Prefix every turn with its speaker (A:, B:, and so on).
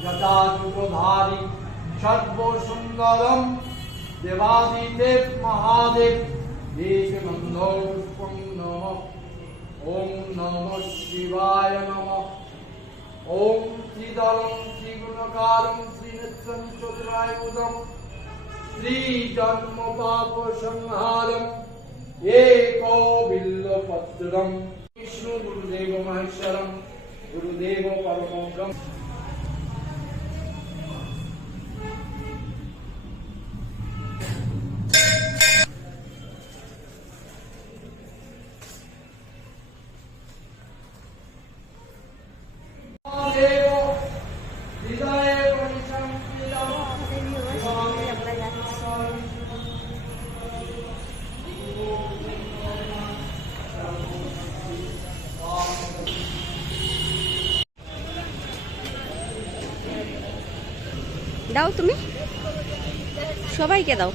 A: জটাজুটধারী সর্বসুন্দরম দেবাদিদেব মহাদেব একনন্দ পুষ্পং নম ওম নম শিবায় নম ওম শ্রীধরম শ্রীগুণকারম শ্রীনেত্রম চতুরায়ুধম শ্রীজন্ম পাপ সংহারম एको बिल्लपत्रम विष्णु गुरुदेव महेश्वरम गुरुदेव परमं
B: দাও তুমি। সবাইকে দাও।